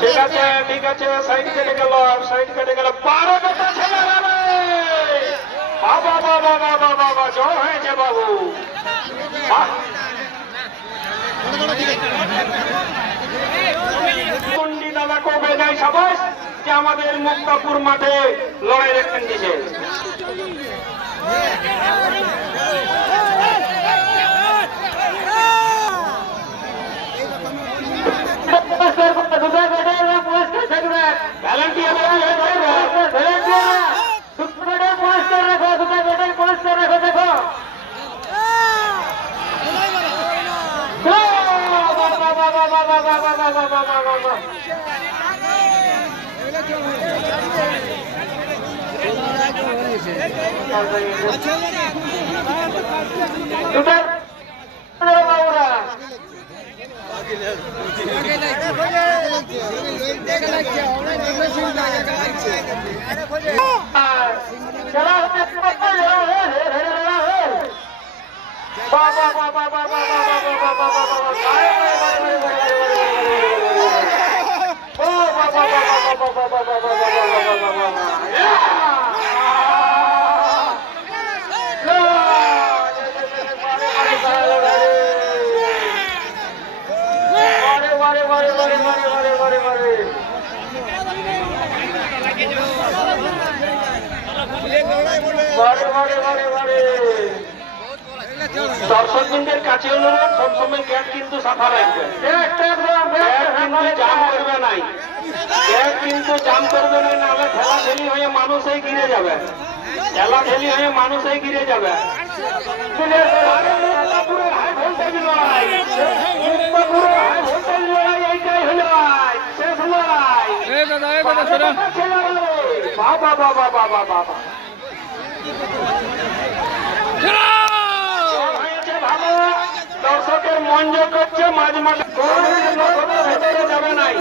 ঠিক আছে ঠিক আছে, সাইড কেটে গেল, সাইড কেটে গেল। 12 বেটা ছেলে বাবা বাবা বাবা বাবা, জয় হয়েছে বাবু। দাদাকে বেজায় সাবাস যে আমাদের মুক্তাপুর মাঠে লড়াই রেখে দিয়েছে। দর্শকদের কাছে অনুরোধ, সবসময় গেট কিন্তু সাফা রাখবে, জাম করবে নাই, গেট কিন্তু জাম করবে না, নাহলে ঠেলাঠেলি হয়ে মানুষই ঘিরে যাবে, ঠেলাঠেলি হয়ে মানুষই ঘিরে যাবে। বাবা বাবা বাবা বাবা ভালো, দর্শকের মন যোগ করছে, মাঝে মাঝে ভেতরে যাবে নাই।